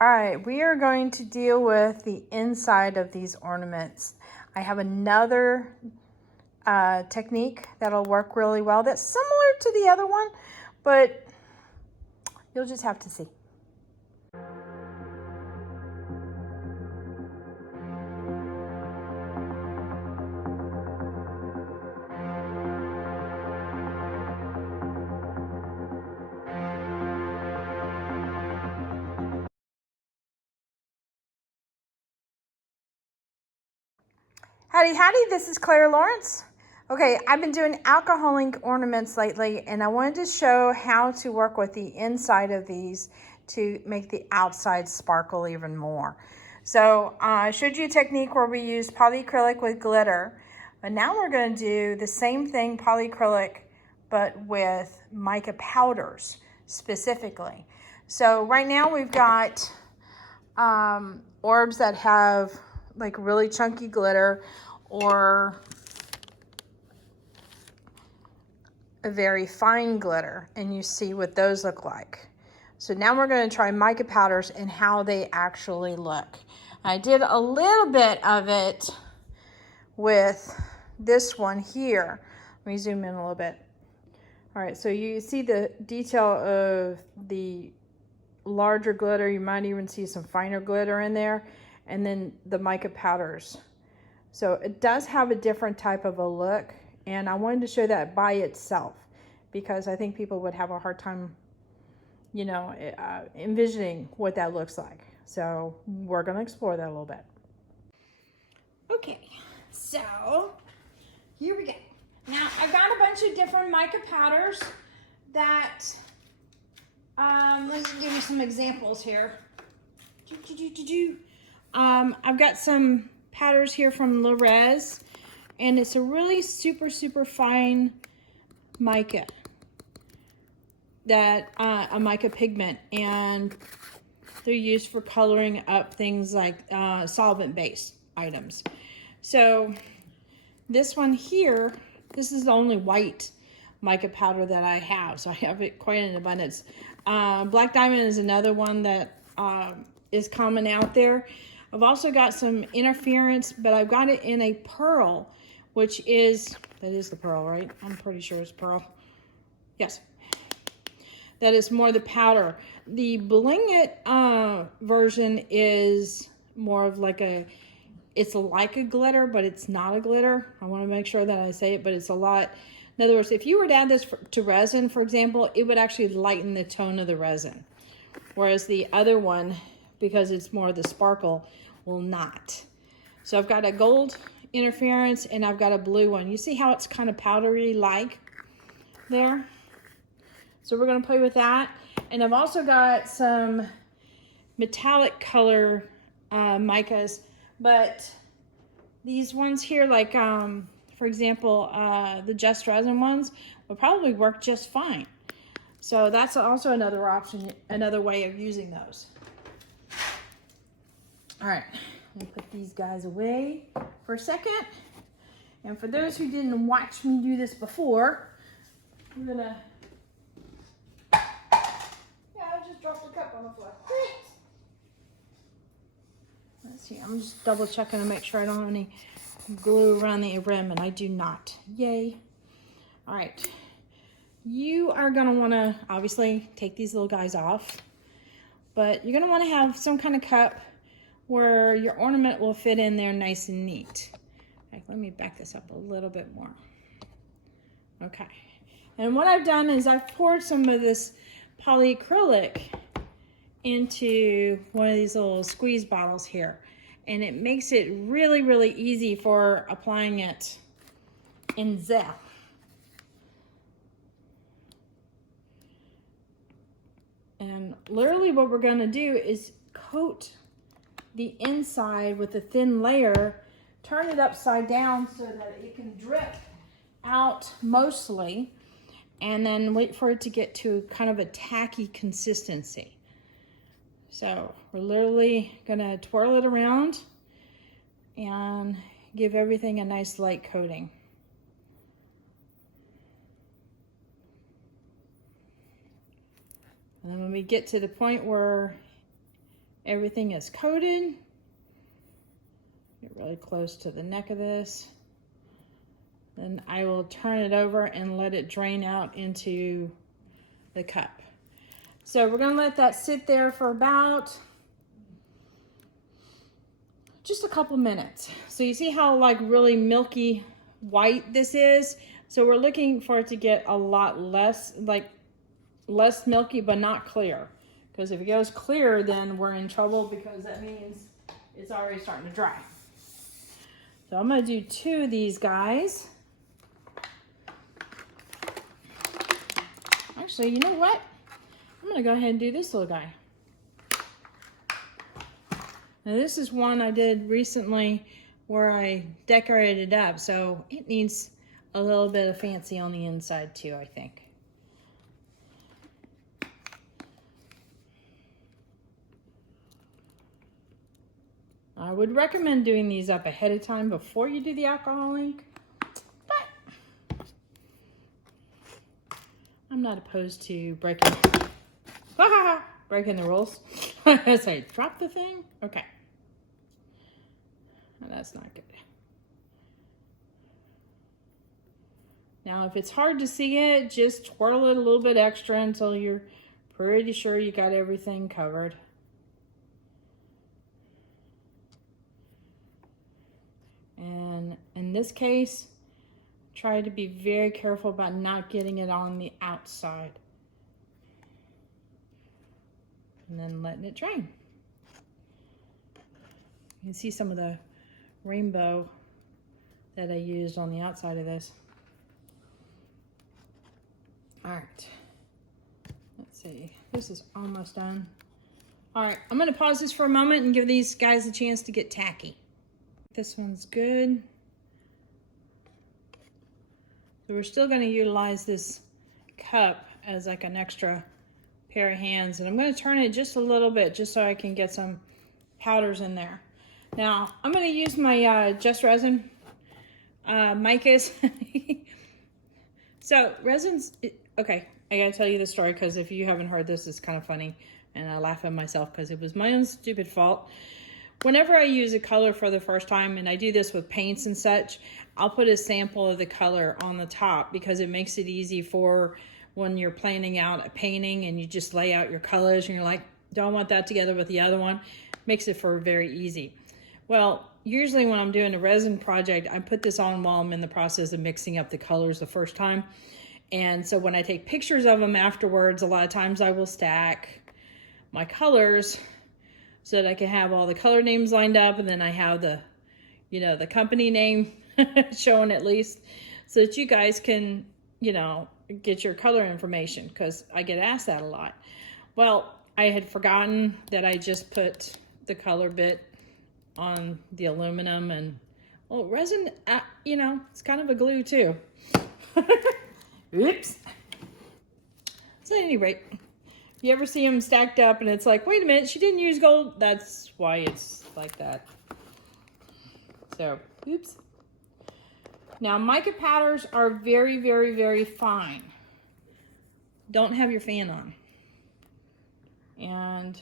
All right, we are going to deal with the inside of these ornaments. I have another technique that'll work really well that's similar to the other one, but you'll just have to see. Howdy, howdy, this is Clara Lawrence. Okay, I've been doing alcohol ink ornaments lately, and I wanted to show how to work with the inside of these to make the outside sparkle even more. So I showed you a technique where we used polyacrylic with glitter, but now we're going to do the same thing, polyacrylic, but with mica powders specifically. So right now we've got orbs that have like really chunky glitter or a very fine glitter, and you see what those look like. So now we're going to try mica powders and how they actually look. I did a little bit of it with this one here. Let me zoom in a little bit. All right, so you see the detail of the larger glitter. You might even see some finer glitter in there, and then the mica powders. So it does have a different type of a look, and I wanted to show that by itself because I think people would have a hard time, you know, envisioning what that looks like. So we're going to explore that a little bit. Okay, so here we go. Now I've got a bunch of different mica powders that, let's give you some examples here. I've got some powders here from Resin, and it's a really super fine mica, that a mica pigment, and they're used for coloring up things like solvent-based items. So this one here, this is the only white mica powder that I have, so I have it quite in abundance. Black diamond is another one that is common out there. I've also got some interference, but I've got it in a pearl, which is, that is the pearl, right? I'm pretty sure it's pearl. Yes. That is more the powder. The bling it version is more of like a, it's like a glitter, but it's not a glitter. I want to make sure that I say it, but it's a lot. In other words, if you were to add this to resin, for example, it would actually lighten the tone of the resin. Whereas the other one, because it's more of the sparkle, will not. So I've got a gold interference and I've got a blue one. You see how it's kind of powdery like there? So we're going to play with that. And I've also got some metallic color micas, but these ones here, like for example, the Just Resin ones will probably work just fine. So that's also another option, another way of using those. All right, I'm gonna put these guys away for a second. And for those who didn't watch me do this before, I'm gonna, yeah, I just dropped a cup on the floor. Let's see, I'm just double checking to make sure I don't have any glue around the rim, and I do not. Yay. All right, you are gonna wanna obviously take these little guys off, but you're gonna wanna have some kind of cup where your ornament will fit in there nice and neat. Right, let me back this up a little bit more. Okay, and what I've done is I've poured some of this polyacrylic into one of these little squeeze bottles here, and it makes it really easy for applying it in there. And literally what we're going to do is coat the inside with a thin layer, turn it upside down so that it can drip out mostly, and then wait for it to get to kind of a tacky consistency. So we're literally gonna twirl it around and give everything a nice light coating. And then when we get to the point where everything is coated. Get really close to the neck of this. Then I will turn it over and let it drain out into the cup. So we're gonna let that sit there for about just a couple minutes. So you see how like really milky white this is? So we're looking for it to get a lot less, like less milky, but not clear. Because if it goes clear, then we're in trouble because that means it's already starting to dry. So I'm gonna do 2 of these guys. Actually, you know what? I'm gonna go ahead and do this little guy. Now this is one I did recently where I decorated it up, so it needs a little bit of fancy on the inside too, I think. I would recommend doing these up ahead of time before you do the alcohol ink, but I'm not opposed to breaking the rules. Sorry, drop the thing? Okay. No, that's not good. Now, if it's hard to see it, just twirl it a little bit extra until you're pretty sure you got everything covered. And in this case, try to be very careful about not getting it on the outside. And then letting it drain. You can see some of the rainbow that I used on the outside of this. All right, let's see, this is almost done. All right, I'm gonna pause this for a moment and give these guys a chance to get tacky. This one's good. So we're still gonna utilize this cup as like an extra pair of hands, and I'm gonna turn it just a little bit just so I can get some powders in there. Now, I'm gonna use my Just Resin micas. So resins, okay, I gotta tell you the story because if you haven't heard this, it's kind of funny, and I laugh at myself because it was my own stupid fault. Whenever I use a color for the first time, and I do this with paints and such, I'll put a sample of the color on the top because it makes it easy for when you're planning out a painting and you just lay out your colors and you're like, don't want that together with the other one. Makes it for very easy. Well, usually when I'm doing a resin project, I put this on while I'm in the process of mixing up the colors the first time. And so when I take pictures of them afterwards, a lot of times I will stack my colors so that I can have all the color names lined up, and then I have the, you know, the company name showing at least, so that you guys can, you know, get your color information, because I get asked that a lot. Well, I had forgotten that I just put the color bit on the aluminum, and well, resin, you know, it's kind of a glue too. Oops. So at any rate, you ever see them stacked up and it's like, wait a minute, she didn't use gold? That's why it's like that. So, oops. Now, mica powders are very, very, very fine. Don't have your fan on. And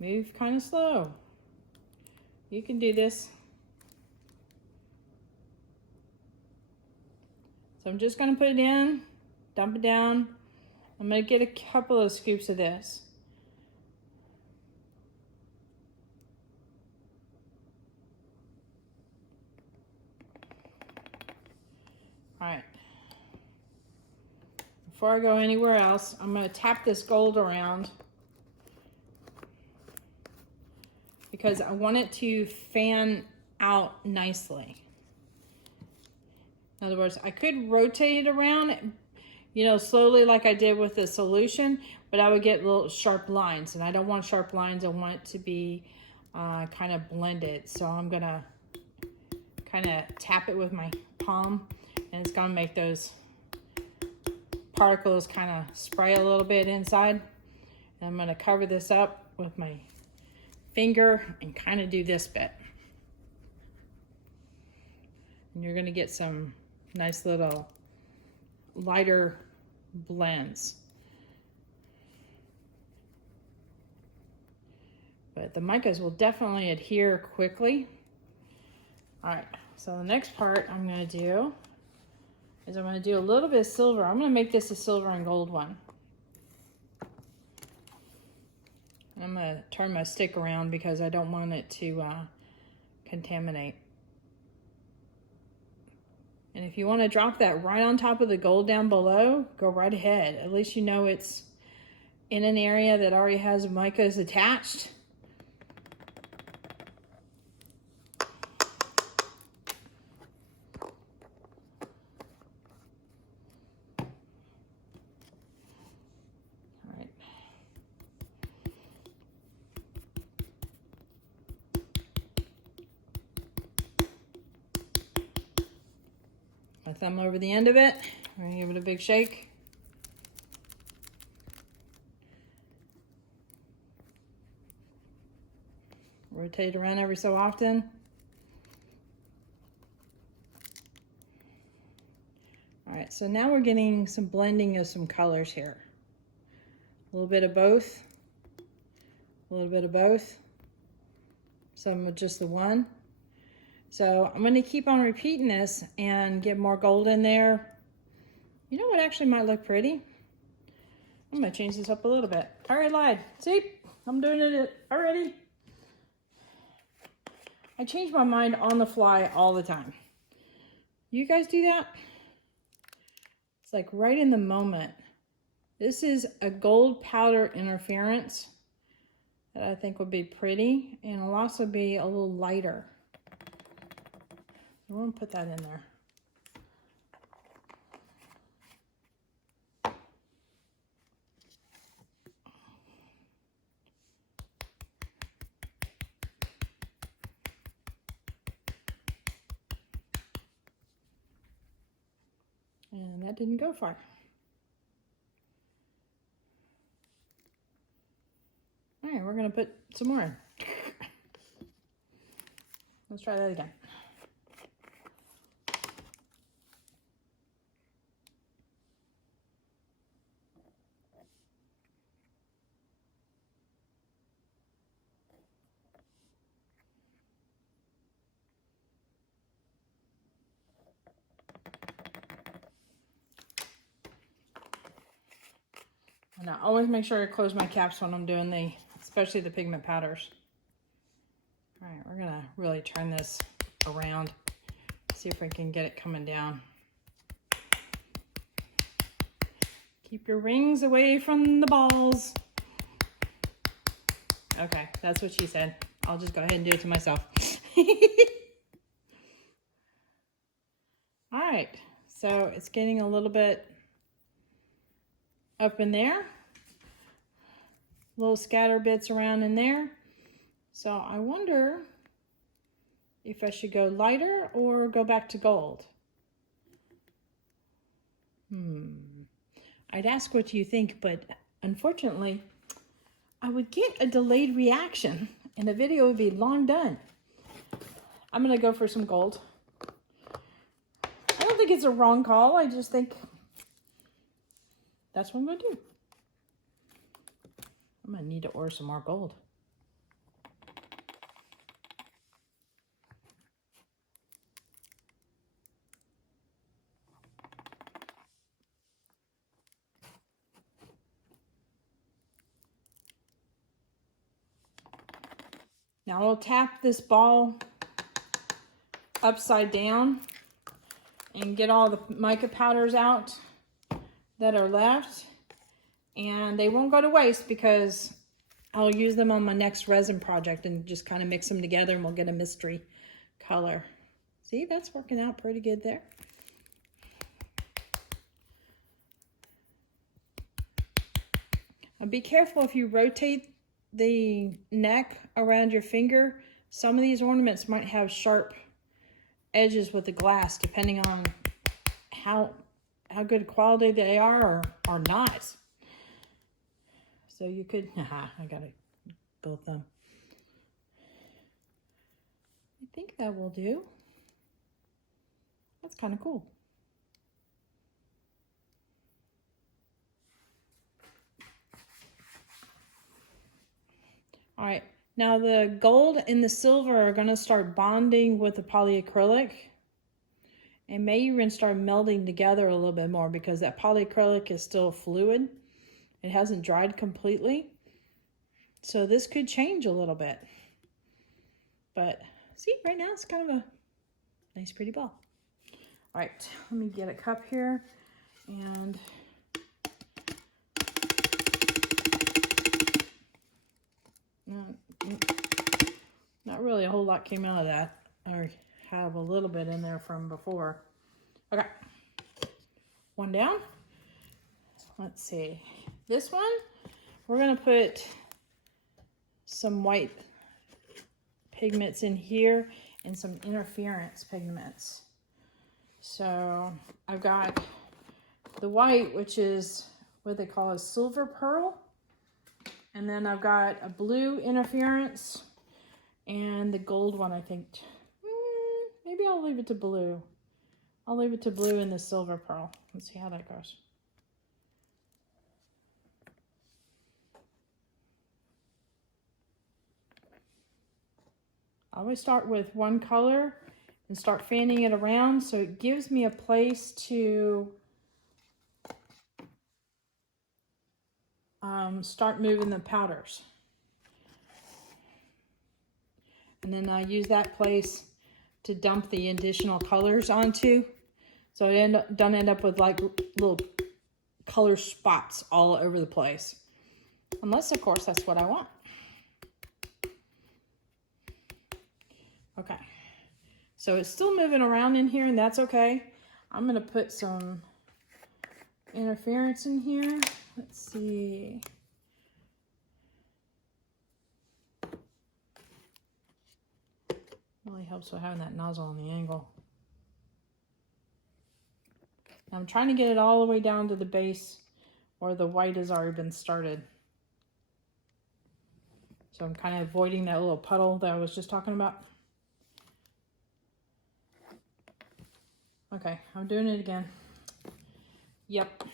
move kind of slow. You can do this. So I'm just going to put it in, dump it down. I'm going to get a couple of scoops of this. All right. Before I go anywhere else, I'm going to tap this gold around because I want it to fan out nicely. In other words, I could rotate it around, you know, slowly like I did with the solution, but I would get little sharp lines, and I don't want sharp lines. I want it to be kind of blended. So I'm gonna kind of tap it with my palm, and it's gonna make those particles kind of spray a little bit inside. And I'm gonna cover this up with my finger and kind of do this bit. And you're gonna get some nice little lighter blends. but the micas will definitely adhere quickly. All right, so the next part I'm gonna do is I'm gonna do a little bit of silver. I'm gonna make this a silver and gold one. I'm gonna turn my stick around because I don't want it to contaminate. And if you want to drop that right on top of the gold down below, go right ahead. At least you know it's in an area that already has micas attached. All right. My thumb over the end of it. We're gonna give it a big shake. Rotate around every so often. All right, so now we're getting some blending of some colors here. A little bit of both, a little bit of both, some with just the one. So I'm gonna keep on repeating this and get more gold in there. You know what actually might look pretty? I'm gonna change this up a little bit. I already lied. See, I'm doing it already. I change my mind on the fly all the time. You guys do that? It's like right in the moment. This is a gold powder interference that I think would be pretty, and it'll also be a little lighter. So I'm gonna put that in there. And that didn't go far. All right, we're gonna put some more in. Let's try that again. And I always make sure I close my caps when I'm doing especially the pigment powders. All right, we're gonna really turn this around, see if we can get it coming down. Keep your rings away from the balls. Okay, that's what she said. I'll just go ahead and do it to myself. All right, so it's getting a little bit up in there. Little scatter bits around in there. So I wonder if I should go lighter or go back to gold. I'd ask what you think, but unfortunately, I would get a delayed reaction and the video would be long done. I'm gonna go for some gold. I don't think it's a wrong call. I just think that's what I'm gonna do. I'm gonna need to order some more gold. Now I'll tap this ball upside down and get all the mica powders out that are left. And they won't go to waste because I'll use them on my next resin project and just kind of mix them together and we'll get a mystery color. See, that's working out pretty good there. Now be careful if you rotate the neck around your finger. Some of these ornaments might have sharp edges with the glass depending on how good quality they are or not. So you could, I got a gold thumb. I think that will do. That's kind of cool. All right, Now the gold and the silver are going to start bonding with the polyacrylic and may even start melding together a little bit more because that polyacrylic is still fluid. It hasn't dried completely. So this could change a little bit. But see, right now it's kind of a nice pretty ball. All right, let me get a cup here and not really a whole lot came out of that. I have a little bit in there from before. Okay, one down. Let's see. This one, we're gonna put some white pigments in here and some interference pigments. So I've got the white, which is what they call a silver pearl. And then I've got a blue interference and the gold one, I think. Maybe I'll leave it to blue. I'll leave it to blue and the silver pearl. Let's see how that goes. I always start with one color and start fanning it around so it gives me a place to start moving the powders. And then I use that place to dump the additional colors onto. So I don't end up with like little color spots all over the place. Unless, of course, that's what I want. Okay. So it's still moving around in here, and that's okay. I'm going to put some interference in here. Let's see. Really helps with having that nozzle on the angle. Now I'm trying to get it all the way down to the base where the white has already been started. So I'm kind of avoiding that little puddle that I was just talking about. Okay, I'm doing it again. Yep,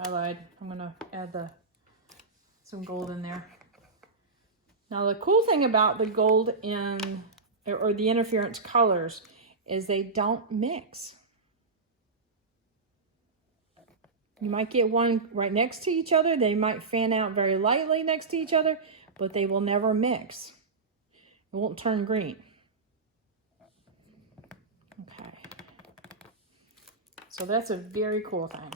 I lied. I'm gonna add some gold in there. Now the cool thing about the gold or the interference colors is they don't mix. You might get one right next to each other. They might fan out very lightly next to each other, but they will never mix. It won't turn green. Okay. So that's a very cool thing.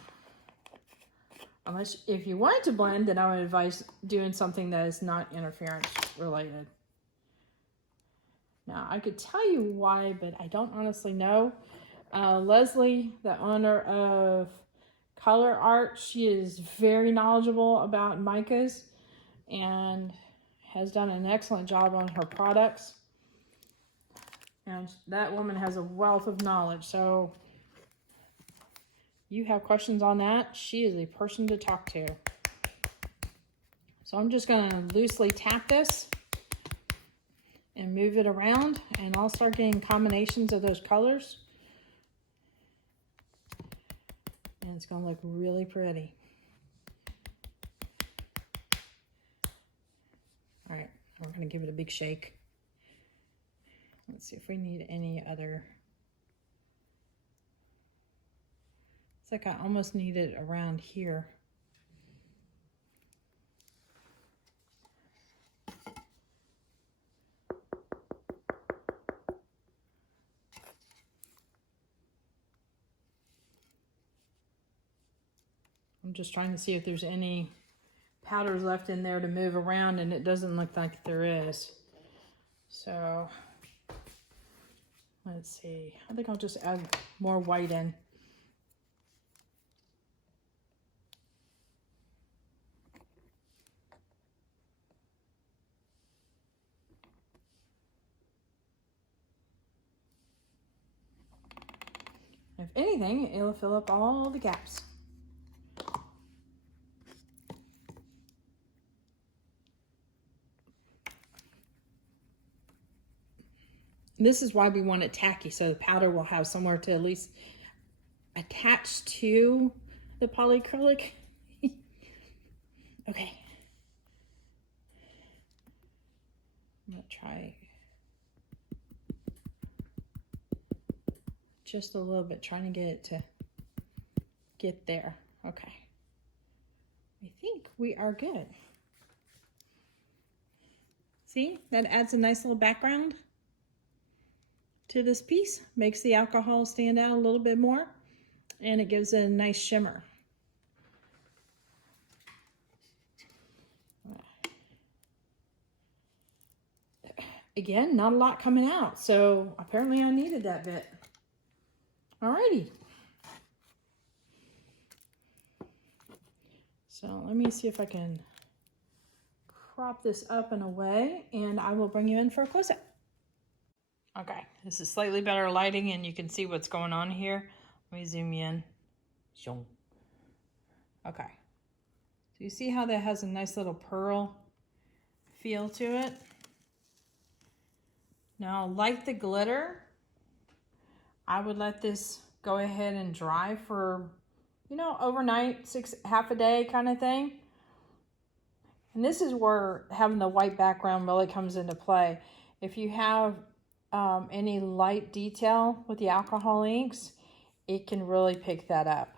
Unless, if you wanted to blend, then I would advise doing something that is not interference related. Now, I could tell you why, but I don't honestly know. Leslie, the owner of ClaraLawrence, she is very knowledgeable about micas and has done an excellent job on her products. And that woman has a wealth of knowledge. So you have questions on that, she is a person to talk to. So I'm just going to loosely tap this and move it around, and I'll start getting combinations of those colors. And it's going to look really pretty. All right, we're going to give it a big shake. Let's see if we need any other. It's like I almost need it around here. I'm just trying to see if there's any powders left in there to move around, and it doesn't look like there is. So let's see. I think I'll just add more white in. If anything, it'll fill up all the gaps. This is why we want it tacky, so the powder will have somewhere to at least attach to the polyacrylic. Okay. I'm gonna try just a little bit, trying to get it to get there. Okay. I think we are good. See, that adds a nice little background to this piece, makes the alcohol stand out a little bit more, and it gives it a nice shimmer. Again, not a lot coming out, so apparently I needed that bit. Alrighty. So let me see if I can crop this up in a way, and I will bring you in for a close-up. Okay, this is slightly better lighting and you can see what's going on here. Let me zoom you in. Okay, so you see how that has a nice little pearl feel to it? Now, like the glitter, I would let this go ahead and dry for, you know, overnight, half a day kind of thing. And this is where having the white background really comes into play. If you have any light detail with the alcohol inks, it can really pick that up.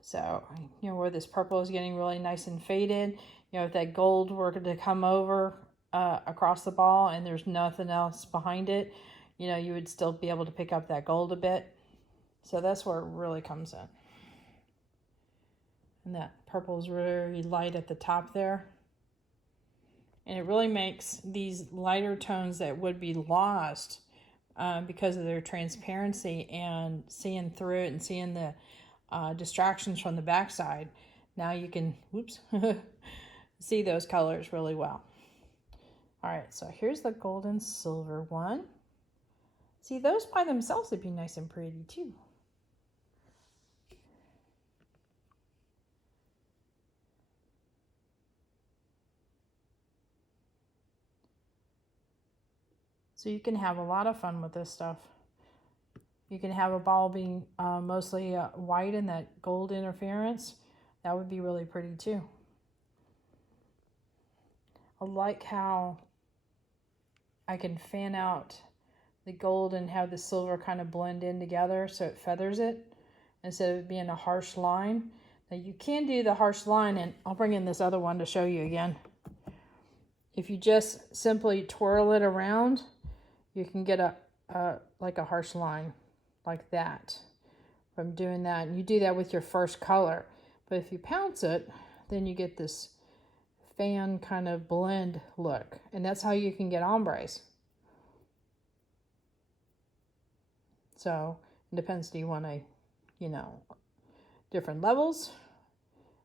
So, you know, where this purple is getting really nice and faded, you know, if that gold were to come over across the ball and there's nothing else behind it, you know, you would still be able to pick up that gold a bit. So that's where it really comes in. And that purple is very light at the top there. And it really makes these lighter tones that would be lost because of their transparency and seeing through it and seeing the distractions from the backside. Now you can, whoops, see those colors really well. All right, so here's the gold and silver one. See, those by themselves would be nice and pretty too. So you can have a lot of fun with this stuff. You can have a ball being mostly white and that gold interference. That would be really pretty too. I like how I can fan out the gold and have the silver kind of blend in together so it feathers it instead of it being a harsh line. Now you can do the harsh line, and I'll bring in this other one to show you again. If you just simply twirl it around, you can get like a harsh line like that from doing that. And you do that with your first color. But if you pounce it, then you get this fan kind of blend look. And that's how you can get ombres. So it depends, do you want to, you know, different levels,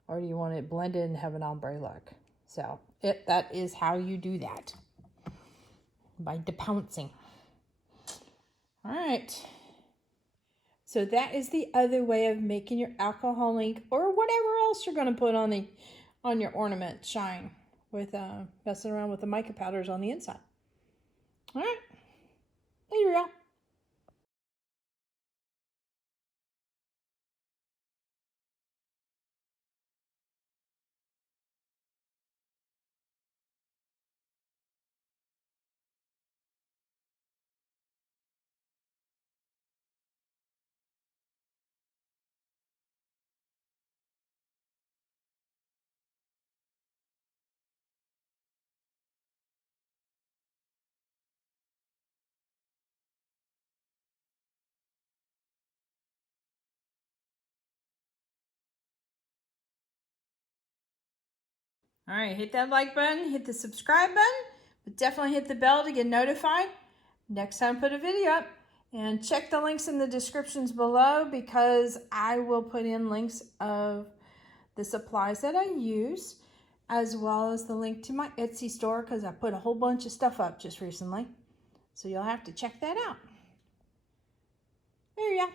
or do you want it blended and have an ombre look? So that is how you do that, by depouncing. All right. So that is the other way of making your alcohol ink or whatever else you're going to put on your ornament shine with messing around with the mica powders on the inside. All right. There you go. All right, hit that like button, hit the subscribe button, but definitely hit the bell to get notified next time I put a video up. And check the links in the descriptions below, because I will put in links of the supplies that I use, as well as the link to my Etsy store, because I put a whole bunch of stuff up just recently. So you'll have to check that out. There you go.